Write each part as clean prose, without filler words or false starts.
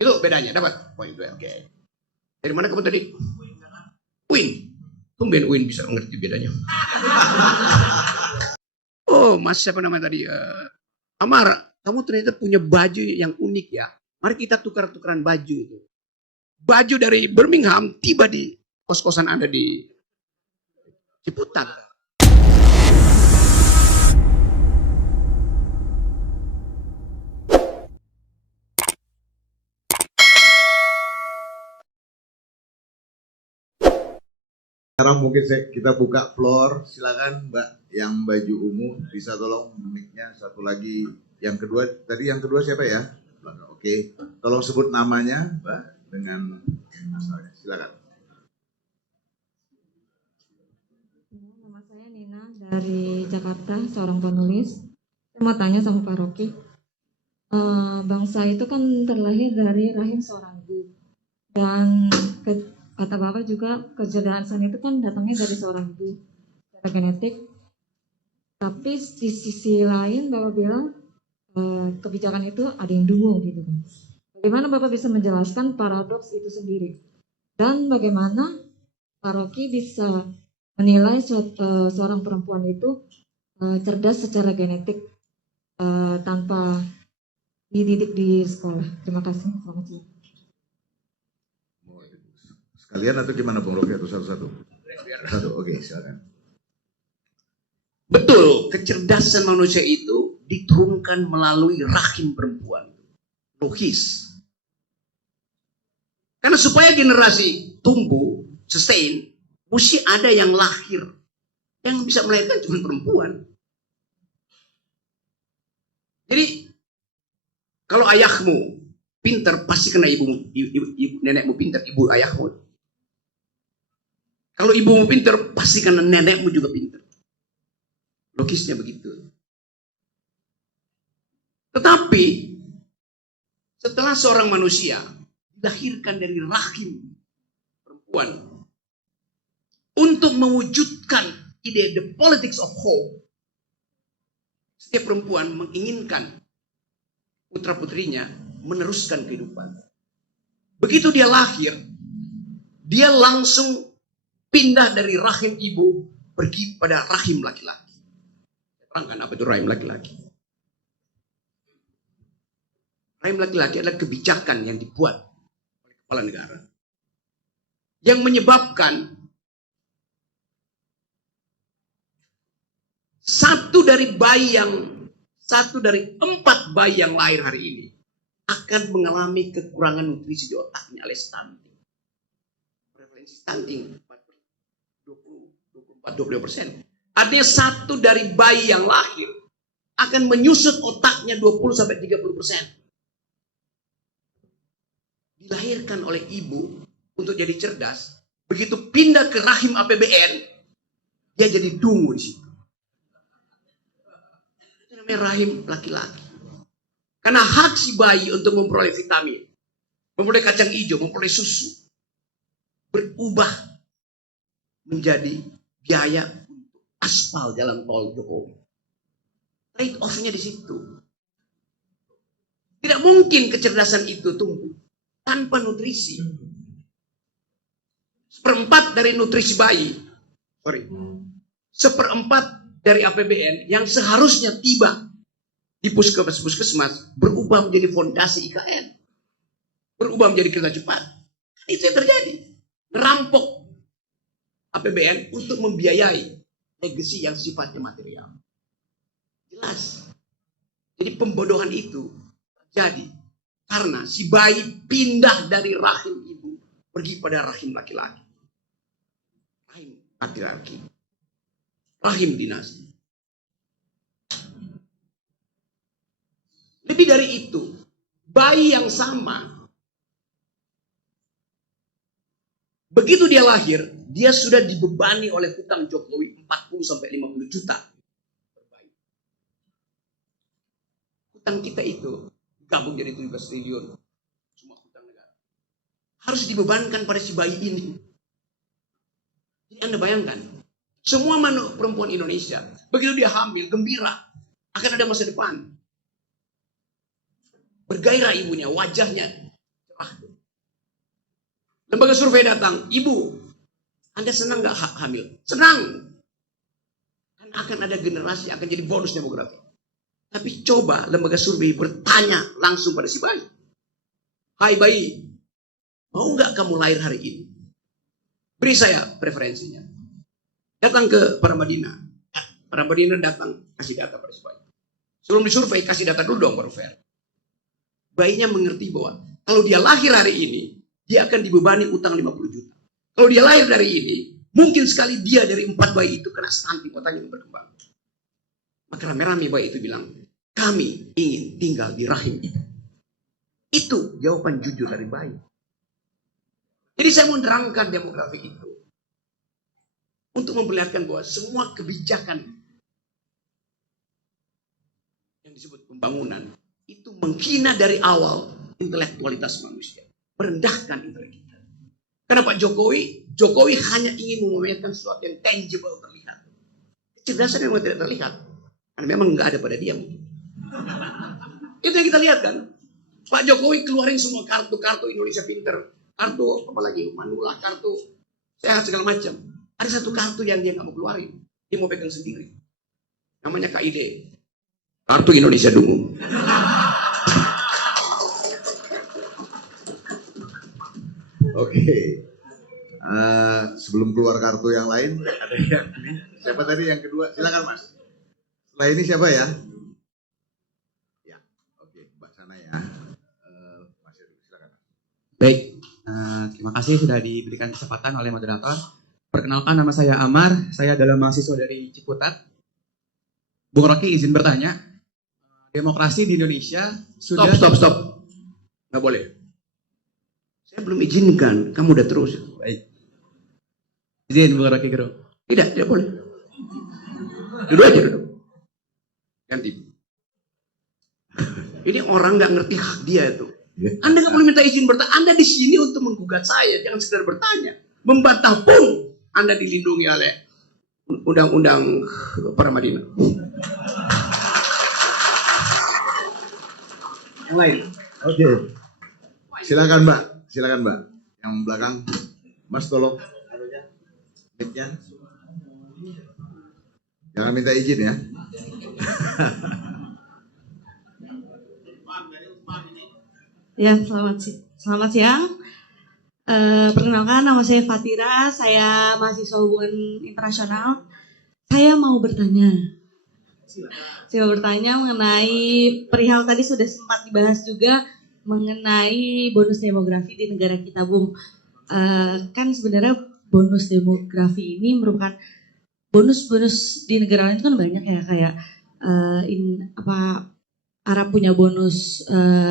Itu bedanya, dapat poin itu. Oke. Dari mana kamu tadi? UIN. Tumben UIN bisa mengerti bedanya. Oh, Mas siapa nama tadi? Amar, kamu ternyata punya baju yang unik ya. Mari kita tukar-tukaran baju itu. Baju dari Birmingham tiba di kos-kosan Anda di Ciputat. Sekarang mungkin kita buka floor, silakan Mbak yang baju ungu bisa tolong mic-nya satu lagi. Yang kedua, tadi yang kedua siapa ya? Oke, tolong sebut namanya Mbak dengan asalnya, silakan. Nama saya Nina dari Jakarta, seorang penulis. Saya mau tanya sama Pak Rocky. Bangsa itu kan terlahir dari rahim seorang ibu. Dan kata Bapak juga kecerdasan itu kan datangnya dari seorang ibu secara genetik. Tapi di sisi lain Bapak bilang kebijakan itu ada yang dungu gitu kan. Bagaimana Bapak bisa menjelaskan paradoks itu sendiri? Dan bagaimana Pak Rocky bisa menilai seorang perempuan itu cerdas secara genetik tanpa dididik di sekolah? Terima kasih. Selamat siang. Sekalian atau gimana Bung Rocky, atau satu-satu? Satu, oke, silakan. Betul, kecerdasan manusia itu diturunkan melalui rahim perempuan. Logis. Karena supaya generasi tumbuh, sustain, mesti ada yang lahir. Yang bisa melahirkan cuma perempuan. Jadi, kalau ayahmu pintar, pasti kena ibu nenekmu pintar, ibu ayahmu. Kalau ibumu pintar, pasti kena nenekmu juga pintar. Logisnya begitu. Tetapi setelah seorang manusia dilahirkan dari rahim perempuan untuk mewujudkan ide the politics of hope, setiap perempuan menginginkan putra-putrinya meneruskan kehidupan. Begitu dia lahir, dia langsung pindah dari rahim ibu pergi pada rahim laki-laki. Terangkan apa itu rahim laki-laki? Rahim laki-laki adalah kebijakan yang dibuat oleh kepala negara yang menyebabkan satu dari 4 bayi yang lahir hari ini akan mengalami kekurangan nutrisi di otaknya alias stunting. Prevalensi stunting 24-25%. Artinya 1 dari bayi yang lahir akan menyusut otaknya 20-30%. Dilahirkan oleh ibu untuk jadi cerdas. Begitu pindah ke rahim APBN, dia jadi dungu di situ. Itu namanya rahim laki-laki. Karena hak si bayi untuk memperoleh vitamin, memperoleh kacang hijau, memperoleh susu, berubah menjadi biaya untuk aspal jalan tol Jokowi. Trade off-nya di situ. Tidak mungkin kecerdasan itu tumbuh tanpa nutrisi. 1/4 dari nutrisi bayi, 1/4 dari APBN yang seharusnya tiba di puskesmas berubah menjadi fondasi IKN, berubah menjadi kereta cepat. Itu yang terjadi. Merampok APBN untuk membiayai legacy yang sifatnya material. Jelas. Jadi pembodohan itu terjadi karena si bayi pindah dari rahim ibu pergi pada rahim laki-laki. Rahim laki-laki. Rahim dinasti. Lebih dari itu, bayi yang sama, begitu dia lahir, dia sudah dibebani oleh hutang Jokowi 40-50 juta. Hutang kita itu gabung jadi 17 triliun. Semua hutang negara. Harus dibebankan pada si bayi ini. Jadi Anda bayangkan, semua perempuan Indonesia, begitu dia hamil, gembira, akan ada masa depan. Bergairah ibunya, wajahnya Lembaga survei datang, ibu, Anda senang nggak hamil? Senang. Kan akan ada generasi yang akan jadi bonus demografi. Tapi coba lembaga survei bertanya langsung pada si bayi. Hai bayi, mau nggak kamu lahir hari ini? Beri saya preferensinya. Datang ke para Madinah. Para Madinah datang, kasih data pada si bayi. Sebelum disurvei, kasih data dulu dong baru fair. Bayinya mengerti bahwa kalau dia lahir hari ini, dia akan dibebani utang 50 juta. Kalau dia lahir dari ini, mungkin sekali dia dari 4 bayi itu kena stunting, otaknya berkembang. Maka rame-rame bayi itu bilang, kami ingin tinggal di rahim ibu. Itu jawaban jujur dari bayi. Jadi saya mau menerangkan demografi itu. Untuk memperlihatkan bahwa semua kebijakan yang disebut pembangunan, itu menghina dari awal intelektualitas manusia. Merendahkan intelek kita. Karena Pak Jokowi hanya ingin memamerkan sesuatu yang tangible, terlihat. Kecerdasan memang tidak terlihat. Karena memang nggak ada pada dia mungkin. Itu yang kita lihat kan. Pak Jokowi keluarin semua kartu Indonesia Pinter. Kartu apalagi Manula, kartu sehat segala macam. Ada satu kartu yang dia nggak mau keluarin. Dia mau pegang sendiri. Namanya KID. Kartu Indonesia Dungu. Oke. Sebelum keluar kartu yang lain, ada yang ini. Siapa tadi yang kedua? Silakan Mas. Setelah ini siapa ya? Ya, oke, Mbak Sana ya. Mas Heru, silakan. Baik, terima kasih sudah diberikan kesempatan oleh moderator. Perkenalkan, nama saya Amar, saya adalah mahasiswa dari Ciputat. Bung Rocky izin bertanya, demokrasi di Indonesia sudah... Stop. Nggak boleh. Saya belum izinkan, kamu udah terus. Baik. Izin Bung Rocky Gerung. Tidak boleh. Duduk aja duduk. Ganti. Ini orang nggak ngerti hak dia itu. Anda nggak boleh minta izin bertanya. Anda di sini untuk menggugat saya, jangan sekedar bertanya. Membantah pun Anda dilindungi oleh undang-undang para Madinah. Yang lain. Oke. Silakan Mbak. Yang belakang. Mas tolong. Mic-nya. Jangan minta izin ya. Ya, selamat siang. Perkenalkan, nama saya Fatira, saya mahasiswa hubungan internasional. Saya mau bertanya mengenai perihal tadi sudah sempat dibahas juga mengenai bonus demografi di negara kita, Bung. Kan sebenarnya bonus demografi ini merupakan bonus-bonus di negara lain itu kan banyak ya, kayak Arab punya bonus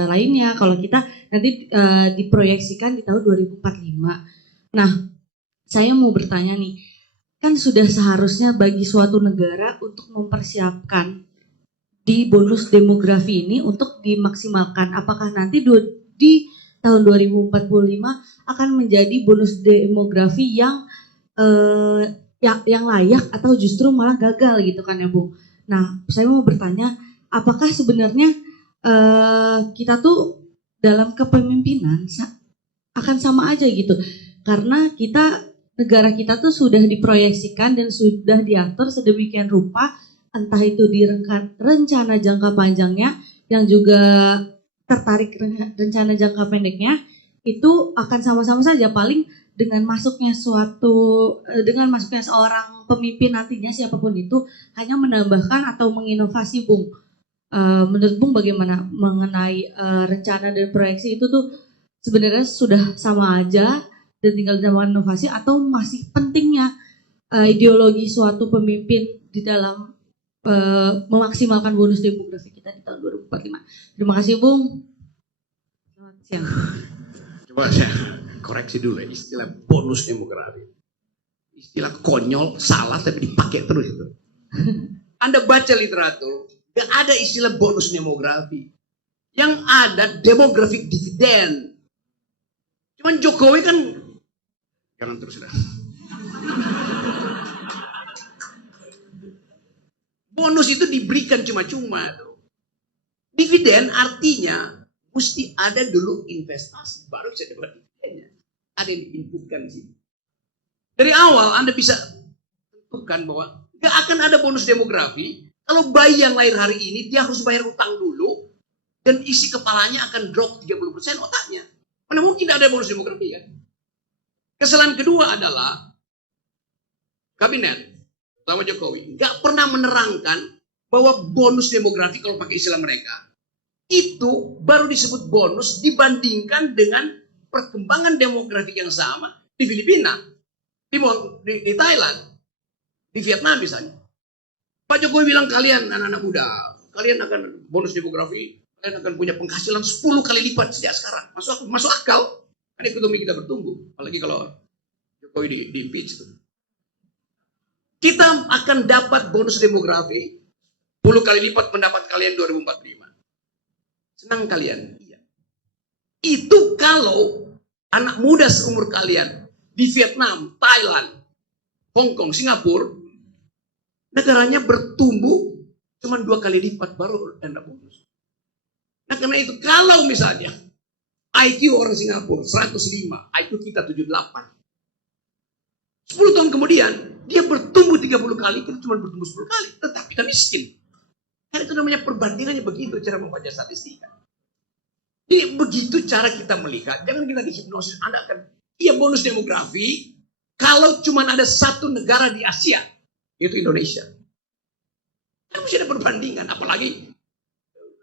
lainnya. Kalau kita nanti diproyeksikan di tahun 2045. Nah, saya mau bertanya nih, kan sudah seharusnya bagi suatu negara untuk mempersiapkan di bonus demografi ini untuk dimaksimalkan. Apakah nanti di tahun 2045 akan menjadi bonus demografi yang layak atau justru malah gagal gitu kan ya, Bung? Nah, saya mau bertanya, apakah sebenarnya kita tuh dalam kepemimpinan akan sama aja gitu? Karena negara kita tuh sudah diproyeksikan dan sudah diatur sedemikian rupa, entah itu di rencana jangka panjangnya yang juga tertarik rencana jangka pendeknya, itu akan sama-sama saja. Paling dengan masuknya seorang pemimpin nantinya siapapun itu hanya menambahkan atau menginovasi, Bung. Menurut Bung bagaimana mengenai rencana dan proyeksi itu tuh sebenarnya sudah sama aja dan tinggal ditambahkan inovasi, atau masih pentingnya ideologi suatu pemimpin di dalam memaksimalkan bonus demografi kita di tahun 2045. Terima kasih, Bung. Selamat siang. Coba saya koreksi dulu ya, istilah bonus demografi. Istilah konyol, salah tapi dipakai terus itu. Anda baca literatur, gak ada istilah bonus demografi. Yang ada demographic dividend. Cuman Jokowi kan, jangan terus dah. Bonus itu diberikan cuma-cuma. Dividen artinya mesti ada dulu investasi, baru bisa dapat dividennya. ada yang diinputkan di sini. Dari awal Anda bisa tentukan bahwa nggak akan ada bonus demografi kalau bayi yang lahir hari ini dia harus bayar utang dulu dan isi kepalanya akan drop 30% otaknya. Mana mungkin tidak ada bonus demografi kan? Kesalahan kedua adalah kabinet sama Jokowi nggak pernah menerangkan bahwa bonus demografi kalau pakai istilah mereka itu baru disebut bonus dibandingkan dengan perkembangan demografi yang sama di Filipina, di Thailand, di Vietnam misalnya. Pak Jokowi bilang kalian anak-anak muda, kalian akan bonus demografi, kalian akan punya penghasilan 10 kali lipat sejak sekarang. Masuk akal. Kan ekonomi kita bertumbuh, apalagi kalau Jokowi di impeach itu. Kita akan dapat bonus demografi 10 kali lipat pendapat kalian 2045. Senang kalian? Iya. Itu kalau anak muda seumur kalian di Vietnam, Thailand, Hong Kong, Singapura, negaranya bertumbuh cuma 2 kali lipat baru Anda bonus. Nah karena itu kalau misalnya IQ orang Singapura 105, IQ kita 78. 10 tahun kemudian, dia bertumbuh 30 kali, kita cuma bertumbuh 10 kali. Tetap kita miskin. Karena itu namanya perbandingannya begitu cara membaca statistika. Jadi begitu cara kita melihat. Jangan kita dihipnosis. Anda akan, iya bonus demografi, kalau cuma ada satu negara di Asia, yaitu Indonesia. Kan mesti ada perbandingan. Apalagi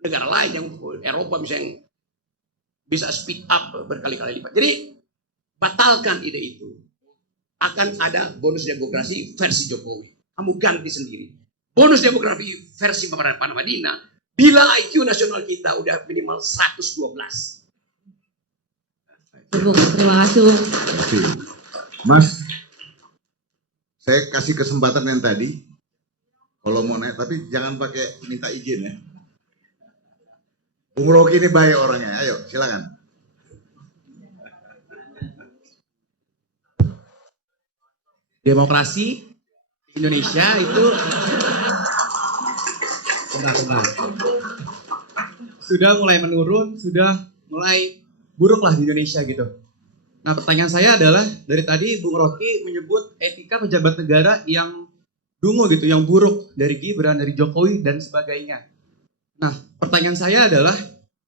negara lain yang Eropa misalnya bisa speed up berkali-kali lipat. Jadi batalkan ide itu. Akan ada bonus demografi versi Jokowi. Kamu ganti sendiri. Bonus demografi versi Pak Madinah bila IQ nasional kita udah minimal 112. Terima kasih, Bung. Mas, saya kasih kesempatan yang tadi. Kalau mau naik, tapi jangan pakai minta izin ya. Bung Rocky ini baik orangnya. Ayo, silakan. Demokrasi di Indonesia itu sudah mulai menurun, sudah mulai buruk lah di Indonesia gitu. Nah pertanyaan saya adalah, dari tadi Bung Rocky menyebut etika pejabat negara yang dungu gitu, yang buruk, dari Gibran, dari Jokowi, dan sebagainya. Nah pertanyaan saya adalah,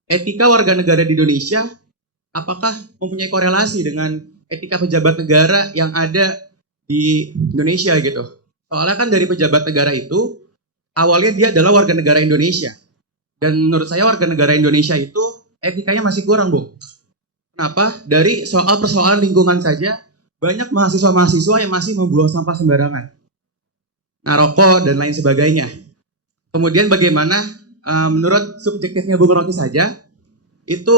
etika warga negara di Indonesia, apakah mempunyai korelasi dengan etika pejabat negara yang ada di Indonesia gitu? Soalnya kan dari pejabat negara itu, awalnya dia adalah warga negara Indonesia. Dan menurut saya warga negara Indonesia itu etikanya masih kurang, Bu. Kenapa? Dari soal persoalan lingkungan saja, banyak mahasiswa-mahasiswa yang masih membuang sampah sembarangan. Naroko dan lain sebagainya. Kemudian bagaimana menurut subjektifnya Bung Rocky saja, itu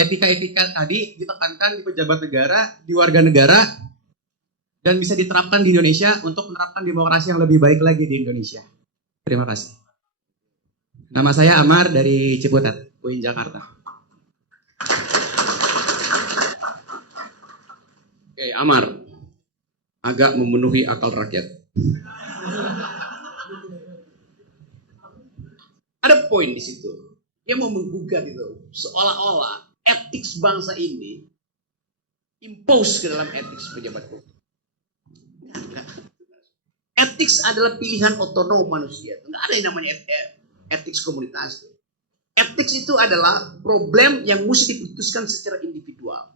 etika-etika tadi ditekankan di pejabat negara, di warga negara, dan bisa diterapkan di Indonesia untuk menerapkan demokrasi yang lebih baik lagi di Indonesia. Terima kasih. Nama saya Amar dari Ciputat, UIN Jakarta. Oke, Amar. Agak memenuhi akal rakyat. Ada poin di situ. Dia mau menggugat itu. Seolah-olah etik bangsa ini impose ke dalam etik pejabat publik. Etik adalah pilihan otonom manusia. Tidak ada yang namanya etik komunitas. Etik itu adalah problem yang mesti diputuskan secara individual.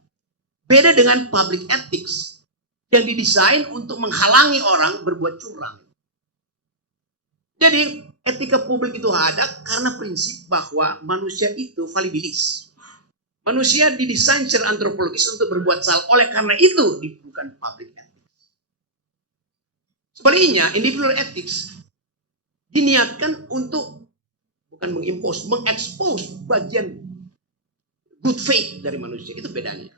Beda dengan public ethics yang didesain untuk menghalangi orang berbuat curang. Jadi etika publik itu ada karena prinsip bahwa manusia itu falibilis. Manusia didesain secara antropologis untuk berbuat salah. Oleh karena itu diperlukan public ethics. Sebaliknya, individual ethics diniatkan untuk bukan mengimpose, mengekspos bagian good faith dari manusia. Itu bedanya.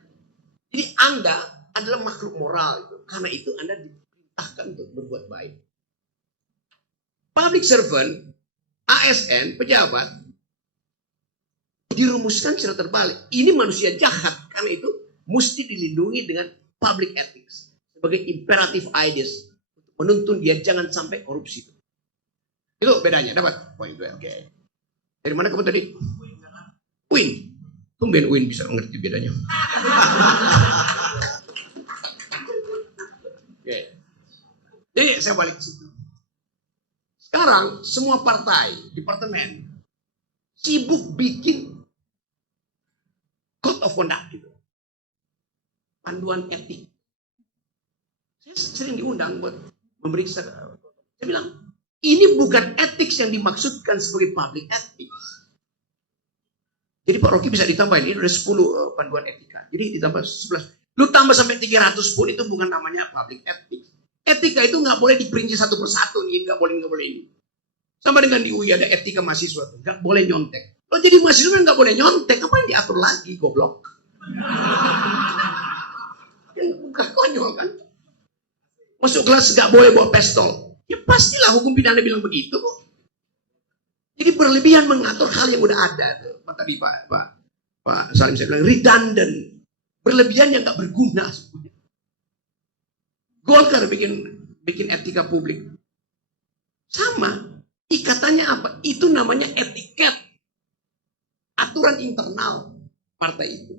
Jadi Anda adalah makhluk moral itu. Karena itu Anda diperintahkan untuk berbuat baik. Public servant, ASN, pejabat, dirumuskan secara terbalik. Ini manusia jahat. Karena itu mesti dilindungi dengan public ethics. Sebagai imperative ideas. Menuntun dia jangan sampai korupsi. Itu bedanya. Dapat poin itu. Oke. Dari mana kamu tadi? UIN. Tumben UIN bisa mengerti bedanya. saya balik ke situ. Sekarang semua partai, departemen sibuk bikin code of conduct gitu. Panduan etik. Saya sering diundang buat memeriksa. Saya bilang, ini bukan etik yang dimaksudkan sebagai public ethics. Jadi Pak Rocky bisa ditambahin, ini ada 10 panduan etika. Jadi ditambah 11. Lu tambah sampai 300 pun itu bukan namanya public ethics. Etika itu nggak boleh diperinci satu persatu nih, nggak boleh ini. Sama dengan di UI ada etika mahasiswa, nggak boleh nyontek. Lo jadi mahasiswa nggak boleh nyontek, apa yang diatur lagi, goblok? Bukan konyol kan? Masuk kelas nggak boleh bawa pistol. Ya pastilah hukum pidana bilang begitu kok. Jadi berlebihan mengatur hal yang udah ada. Tadi Pak Salim saya bilang redundant. Berlebihan yang nggak berguna sebenarnya. Golkar bikin etika publik. Sama. Ikatannya apa? Itu namanya etiket. Aturan internal partai itu.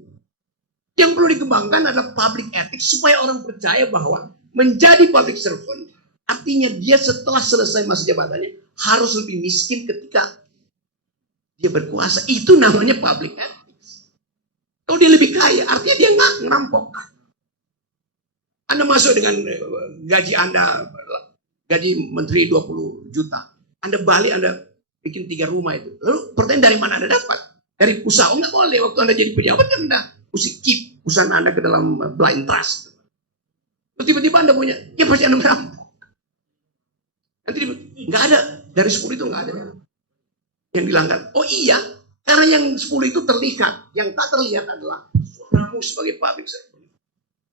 Yang perlu dikembangkan adalah public ethics supaya orang percaya bahwa menjadi public servant artinya dia setelah selesai masa jabatannya harus lebih miskin ketika dia berkuasa. Itu namanya public ethics. Kalau dia lebih kaya, artinya dia nggak ngerampok. Anda masuk dengan gaji Anda, gaji menteri 20 juta. Anda balik, Anda bikin 3 rumah itu. Lalu pertanyaan dari mana Anda dapat? Dari usaha. Oh nggak boleh, waktu Anda jadi pejabat kan Anda mesti keep usaha Anda ke dalam blind trust. Terus tiba-tiba Anda punya, ya pasti Anda merampok. Nanti nggak ada, dari 10 itu nggak ada yang dilanggar. Oh iya, karena yang 10 itu terlihat, yang tak terlihat adalah suaramu sebagai public servant.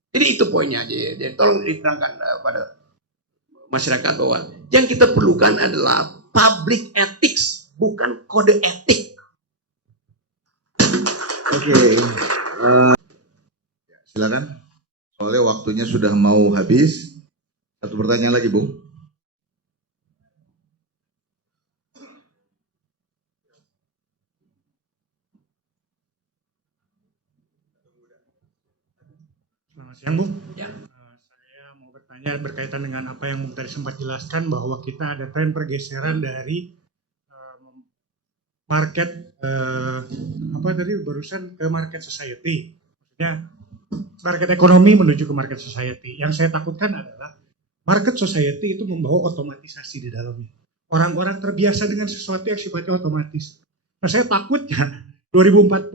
Jadi itu poinnya aja. Jadi tolong diterangkan pada masyarakat bahwa yang kita perlukan adalah public ethics, bukan kode etik. Oke. Silakan. Soalnya waktunya sudah mau habis. Satu pertanyaan lagi, Bung. Selamat siang, Bu. Ya. Saya mau bertanya berkaitan dengan apa yang tadi sempat jelaskan bahwa kita ada tren pergeseran dari market apa tadi barusan ke market society. Maksudnya market ekonomi menuju ke market society. Yang saya takutkan adalah market society itu membawa otomatisasi di dalamnya. Orang-orang terbiasa dengan sesuatu yang sifatnya otomatis. Nah, saya takutnya 2040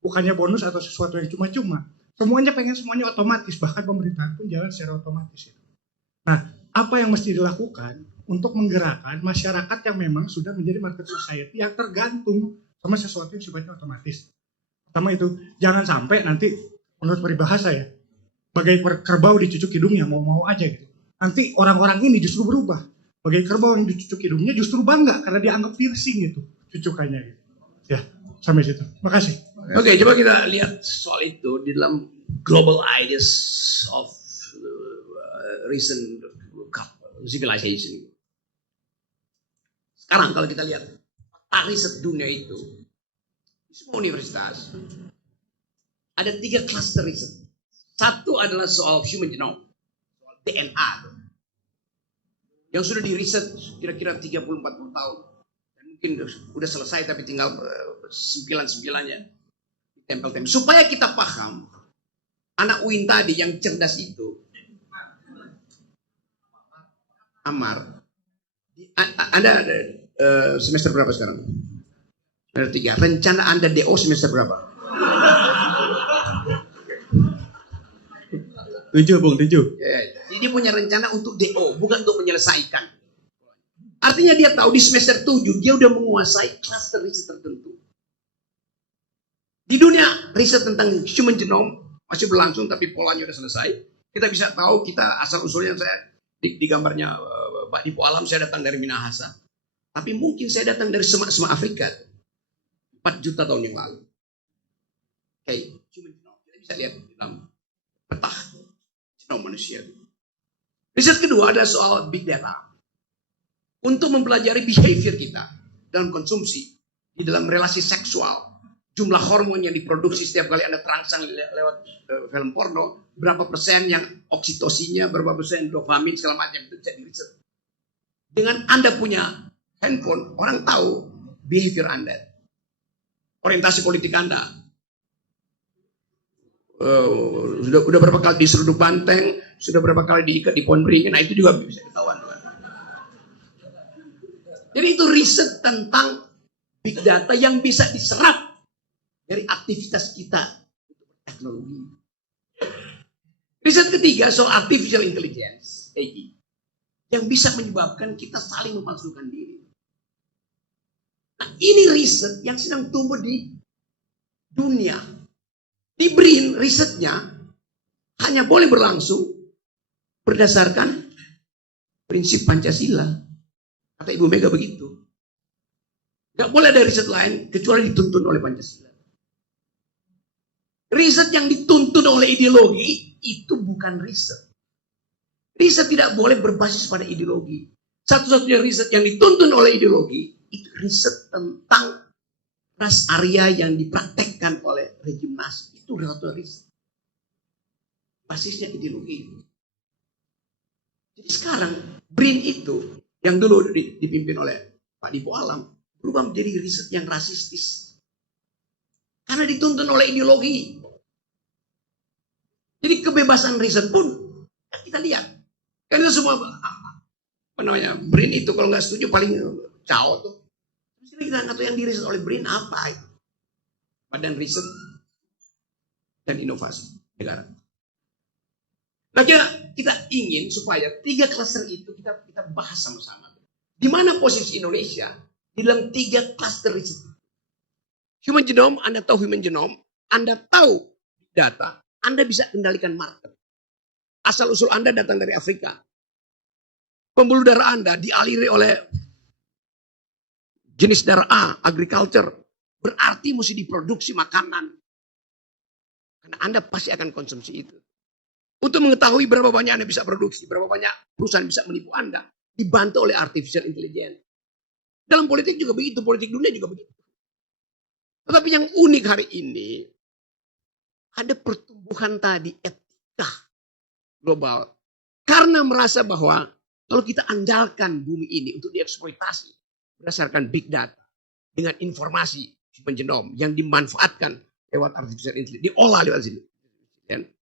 bukannya bonus atau sesuatu yang cuma-cuma. Semuanya pengen semuanya otomatis, bahkan pemerintahan pun jalan secara otomatis. Nah, apa yang mesti dilakukan untuk menggerakkan masyarakat yang memang sudah menjadi market society yang tergantung sama sesuatu yang sifatnya otomatis. Pertama itu, jangan sampai nanti menurut peribahasa ya, bagai kerbau dicucuk hidungnya mau-mau aja gitu. Nanti orang-orang ini justru berubah. Bagai kerbau yang dicucuk hidungnya justru bangga karena dianggap piercing gitu, cucukannya gitu. Ya, sampai situ. Makasih. Oke, coba kita lihat soal itu di dalam global ideas of recent civilization. Sekarang kalau kita lihat riset dunia itu, di semua universitas ada 3 cluster riset. Satu adalah soal human genome, soal DNA, yang sudah di riset kira-kira 30-40 tahun. Dan mungkin udah selesai tapi tinggal 9-9-nya. Tempel-tempel. Supaya kita paham, anak UIN tadi yang cerdas itu, Amar, Anda semester berapa sekarang? Semester 3. Rencana Anda DO semester berapa? 7, Bung, 7. Jadi dia punya rencana untuk DO, bukan untuk menyelesaikan. Artinya dia tahu di semester 7 dia udah menguasai cluster riset tertentu. Di dunia riset tentang human genome masih berlangsung tapi polanya udah selesai. Kita bisa tahu kita asal usulnya saya di gambarnya Pak Dipo Alam saya datang dari Minahasa. Tapi mungkin saya datang dari semak-semak Afrika 4 juta tahun yang lalu. Oke, human genome kita bisa lihat di dalam peta genome manusia. Riset kedua adalah soal big data. Untuk mempelajari behavior kita dalam konsumsi, di dalam relasi seksual, jumlah hormon yang diproduksi setiap kali Anda terangsang lewat film porno, berapa persen yang oksitosinya, berapa persen dopamin, segala macam, itu bisa diriset. Dengan Anda punya handphone, orang tahu behavior Anda, orientasi politik Anda. Sudah berapa kali diseruduk banteng, sudah berapa kali diikat di pohon beringin, nah itu juga bisa ketahuan. Jadi itu riset tentang big data yang bisa diserap dari aktivitas kita teknologi. Riset ketiga soal artificial intelligence, AI, yang bisa menyebabkan kita saling memalsukan diri. Nah, ini riset yang sedang tumbuh di dunia. Di BRIN risetnya hanya boleh berlangsung berdasarkan prinsip Pancasila. Kata Ibu Mega begitu. Gak boleh ada riset lain kecuali dituntun oleh Pancasila. Riset yang dituntun oleh ideologi itu bukan riset. Riset tidak boleh berbasis pada ideologi. Satu-satunya riset yang dituntun oleh ideologi itu riset tentang ras Arya yang dipraktekkan oleh rejim Nazi. Itu satu riset. Basisnya ideologi. Jadi sekarang BRIN itu yang dulu dipimpin oleh Pak Dipo Alam berubah menjadi riset yang rasistis. Karena dituntun oleh ideologi. Jadi kebebasan riset pun kita lihat. Karena semua apa namanya BRIN itu kalau nggak setuju paling cao tuh. Terus kita nggak tahu yang diriset oleh BRIN apa itu. Badan Riset dan Inovasi Negara. Nah kita ingin supaya 3 klaster itu kita bahas sama-sama. Di mana posisi Indonesia di dalam 3 klaster riset. Human genome, Anda tahu human genome, Anda tahu data, Anda bisa kendalikan market. Asal-usul Anda datang dari Afrika. Pembuluh darah Anda dialiri oleh jenis darah A, agriculture. Berarti mesti diproduksi makanan. Karena Anda pasti akan konsumsi itu. Untuk mengetahui berapa banyak Anda bisa produksi, berapa banyak perusahaan bisa menipu Anda, dibantu oleh artificial intelligence. Dalam politik juga begitu, politik dunia juga begitu. Tetapi yang unik hari ini, ada pertumbuhan tadi etika global. Karena merasa bahwa kalau kita andalkan bumi ini untuk dieksploitasi berdasarkan big data dengan informasi human genome yang dimanfaatkan lewat artificial intelligence, diolah lewat sini,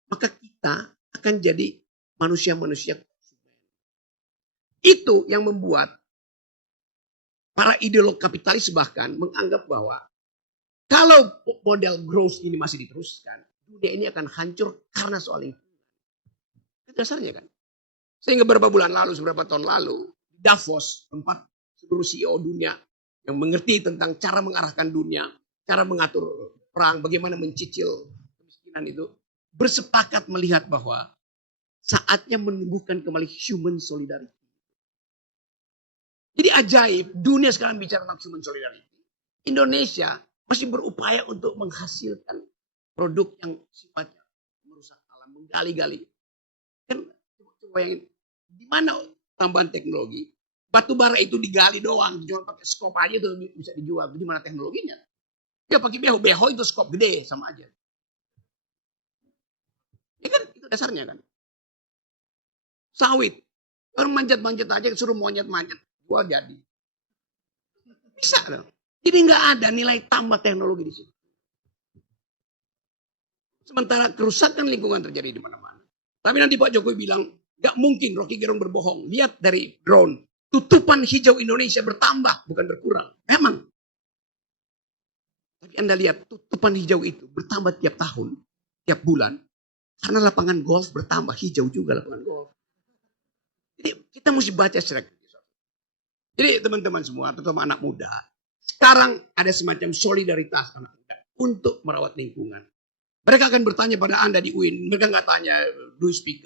maka kita akan jadi manusia-manusia. Itu yang membuat para ideolog kapitalis bahkan menganggap bahwa kalau model growth ini masih diteruskan, dunia ini akan hancur karena soal lingkungan. Itu dasarnya kan. Sehingga beberapa bulan lalu, beberapa tahun lalu, Davos, tempat seluruh CEO dunia yang mengerti tentang cara mengarahkan dunia, cara mengatur perang, bagaimana mencicil kemiskinan itu, bersepakat melihat bahwa saatnya menumbuhkan kembali human solidarity. Jadi ajaib, dunia sekarang bicara tentang human solidarity. Indonesia masih berupaya untuk menghasilkan produk yang sifatnya merusak alam, menggali-gali. Kan coba bayangin, di mana tambahan teknologi? Batu bara itu digali doang, dijual pakai skop aja itu bisa dijual. Di mana teknologinya? Ya pakai beho itu skop gede sama aja. Ya kan itu dasarnya kan. Sawit, orang manjat-manjat aja suruh monyet-manjat, jual jadi. Bisa dong. Jadi nggak ada nilai tambah teknologi di situ. Sementara kerusakan lingkungan terjadi di mana-mana. Tapi nanti Pak Jokowi bilang, nggak mungkin Rocky Gerung berbohong. Lihat dari drone, tutupan hijau Indonesia bertambah, bukan berkurang. Emang. Tapi Anda lihat tutupan hijau itu bertambah tiap tahun, tiap bulan. Karena lapangan golf bertambah, hijau juga lapangan golf. Jadi kita mesti baca secara kritis. Jadi teman-teman semua, terutama anak muda, sekarang ada semacam solidaritas anak muda untuk merawat lingkungan. Mereka akan bertanya pada Anda di UIN, mereka nggak tanya, do you speak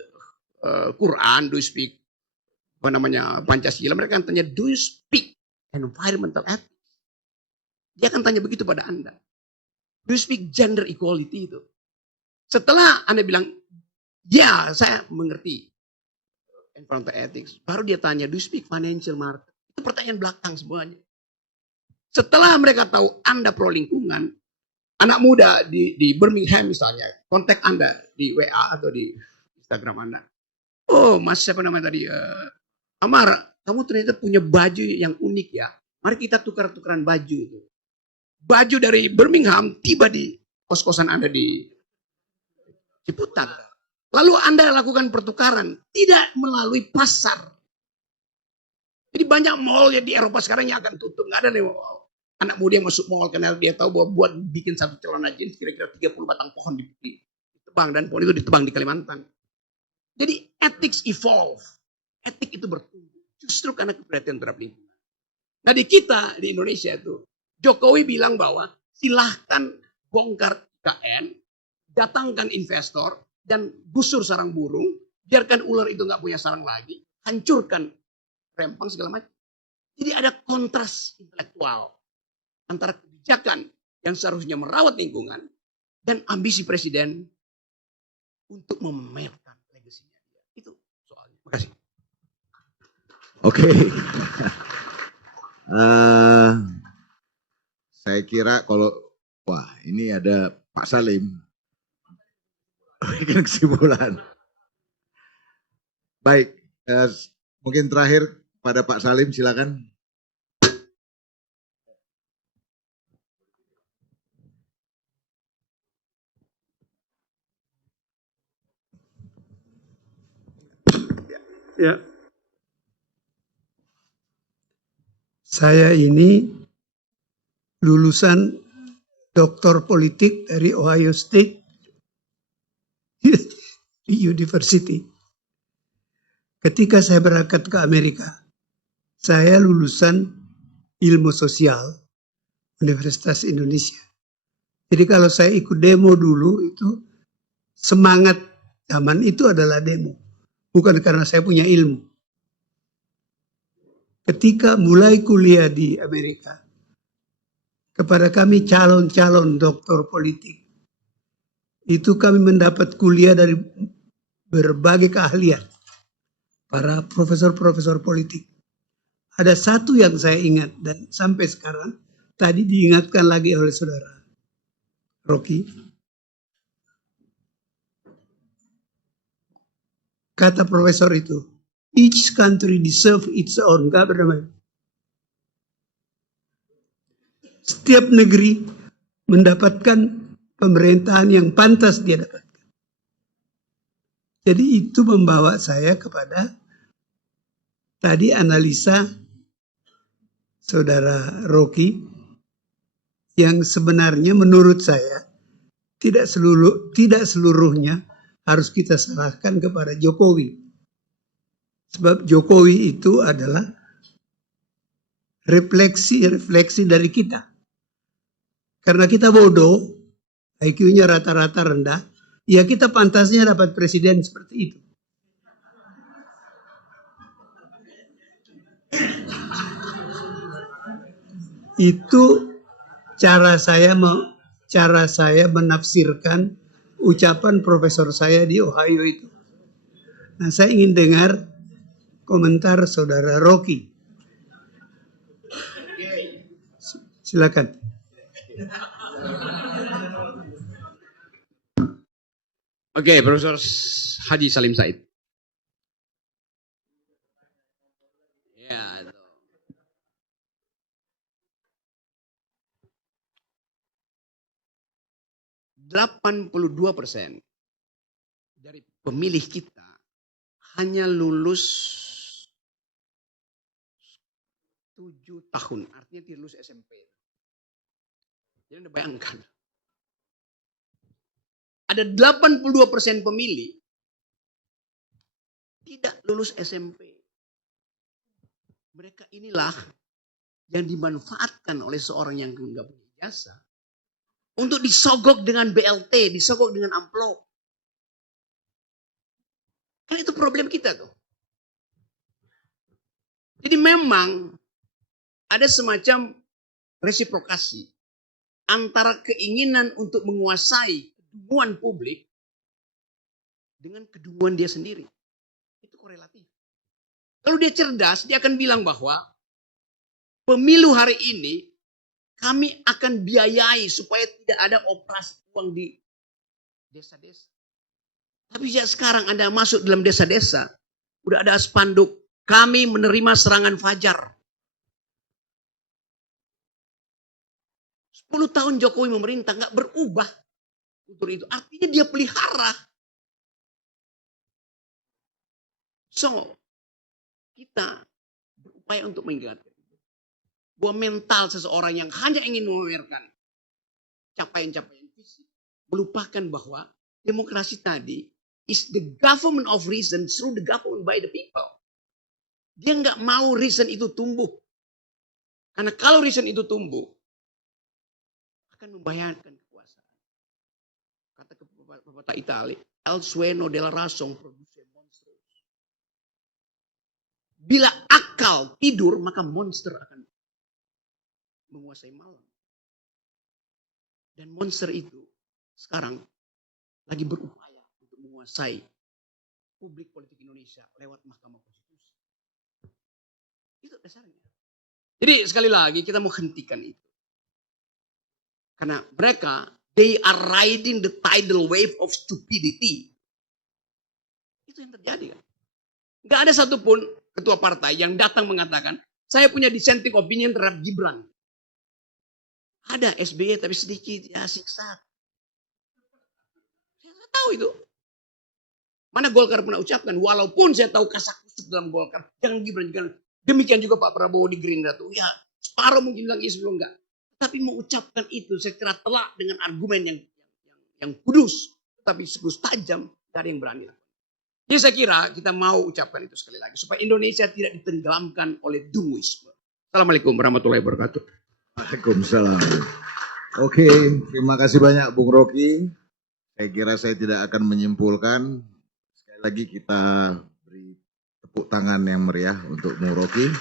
Quran, do you speak Pancasila, mereka akan tanya, do you speak environmental ethics? Dia akan tanya begitu pada Anda. Do you speak gender equality itu? Setelah Anda bilang, ya saya mengerti environmental ethics, baru dia tanya, do you speak financial market? Itu pertanyaan belakang semuanya. Setelah mereka tahu Anda pro lingkungan, Anak muda di Birmingham misalnya, kontak Anda di WA atau di Instagram Anda. Oh, Mas siapa namanya tadi? Amar, kamu ternyata punya baju yang unik ya. Mari kita tukar-tukaran baju itu. Baju dari Birmingham tiba di kos-kosan Anda di Ciputat. Lalu Anda lakukan pertukaran, tidak melalui pasar. Jadi banyak mall ya di Eropa sekarang yang akan tutup. Nggak ada nih anak muda yang masuk mall karena dia tahu bahwa buat bikin satu celana jeans kira-kira 30 batang pohon ditebang. Dan pohon itu ditebang di Kalimantan. Jadi ethics evolve. Etik itu bertumbuh. Justru karena keperhatian terhadap lingkungan. Nah di kita, di Indonesia itu, Jokowi bilang bahwa silahkan bongkar IKN, datangkan investor, dan gusur sarang burung, biarkan ular itu nggak punya sarang lagi, hancurkan rempang segala macam. Jadi ada kontras intelektual antara kebijakan yang seharusnya merawat lingkungan dan ambisi presiden untuk memamerkan legasinya. Itu soalnya. Makasih. Oke. Saya kira kalau wah ini ada Pak Salim berikan kesimpulan. Baik, mungkin terakhir pada Pak Salim silakan. Ya. Saya ini lulusan doktor politik dari Ohio State University. Ketika saya berangkat ke Amerika, saya lulusan ilmu sosial Universitas Indonesia. Jadi kalau saya ikut demo dulu itu semangat zaman itu adalah demo. Bukan karena saya punya ilmu. Ketika mulai kuliah di Amerika, kepada kami calon-calon doktor politik, itu kami mendapat kuliah dari berbagai keahlian. Para profesor-profesor politik. Ada satu yang saya ingat dan sampai sekarang, tadi diingatkan lagi oleh saudara Rocky. Kata profesor itu, each country deserve its own government. Setiap negeri mendapatkan pemerintahan yang pantas dia dapatkan. Jadi itu membawa saya kepada tadi analisa saudara Rocky yang sebenarnya menurut saya tidak seluruhnya harus kita serahkan kepada Jokowi. Sebab Jokowi itu adalah refleksi dari kita. Karena kita bodoh, IQ-nya rata-rata rendah, ya kita pantasnya dapat presiden seperti itu. Itu cara saya menafsirkan ucapan profesor saya di Ohio itu. Nah, saya ingin dengar komentar saudara Rocky. Silakan. Oke, Profesor Haji Salim Said. Ya, 82% dari pemilih kita hanya lulus 7 tahun, artinya tidak lulus SMP. Jadi Anda bayangkan, ada 82% pemilih tidak lulus SMP. Mereka inilah yang dimanfaatkan oleh seorang yang enggak punya ijazah untuk disogok dengan BLT, disogok dengan amplop. Kan itu problem kita tuh. Jadi memang ada semacam resiprokasi antara keinginan untuk menguasai kedunguan publik dengan kedunguan dia sendiri. Itu korelatif. Kalau dia cerdas, dia akan bilang bahwa pemilu hari ini Kami akan biayai supaya tidak ada operasi uang di desa-desa. Tapi sejak sekarang Anda masuk dalam desa-desa, udah ada spanduk, kami menerima serangan fajar. 10 tahun Jokowi memerintah nggak berubah kultur itu. Artinya dia pelihara. So, kita berupaya untuk mengingatkan bahwa mental seseorang yang hanya ingin memamerkan capaian-capaian fisik, melupakan bahwa demokrasi tadi is the government of reason through the government by the people. Dia nggak mau reason itu tumbuh. Karena kalau reason itu tumbuh, akan membayangkan kekuasaan. Kata pepatah Itali, "El sueno della razón produce monsters." Bila akal tidur, maka monster akan menguasai malam. Dan monster itu sekarang lagi berupaya untuk menguasai publik politik Indonesia lewat Mahkamah Konstitusi. Itu dasarnya. Jadi sekali lagi kita mau hentikan itu. Karena mereka, they are riding the tidal wave of stupidity. Itu yang terjadi kan. Gak ada satupun ketua partai yang datang mengatakan, saya punya dissenting opinion terhadap Gibran. Ada SBY tapi sedikit, ya siksa. Saya tahu itu. Mana Golkar pernah ucapkan, walaupun saya tahu kasak kusuk dalam Golkar, jangan Gibran, jangan. Demikian juga Pak Prabowo di Gerindra tuh, ya separuh mungkin bilang iya sebelum enggak. Tapi mengucapkan itu secara telak dengan argumen yang kudus, tapi sekudus tajam, gak ada yang berani. Jadi saya kira kita mau ucapkan itu sekali lagi, supaya Indonesia tidak ditenggelamkan oleh dunguisme. Assalamualaikum warahmatullahi wabarakatuh. Waalaikumsalam. Oke, terima kasih banyak Bung Rocky. Saya kira saya tidak akan menyimpulkan. Sekali lagi kita beri tepuk tangan yang meriah untuk Bung Rocky.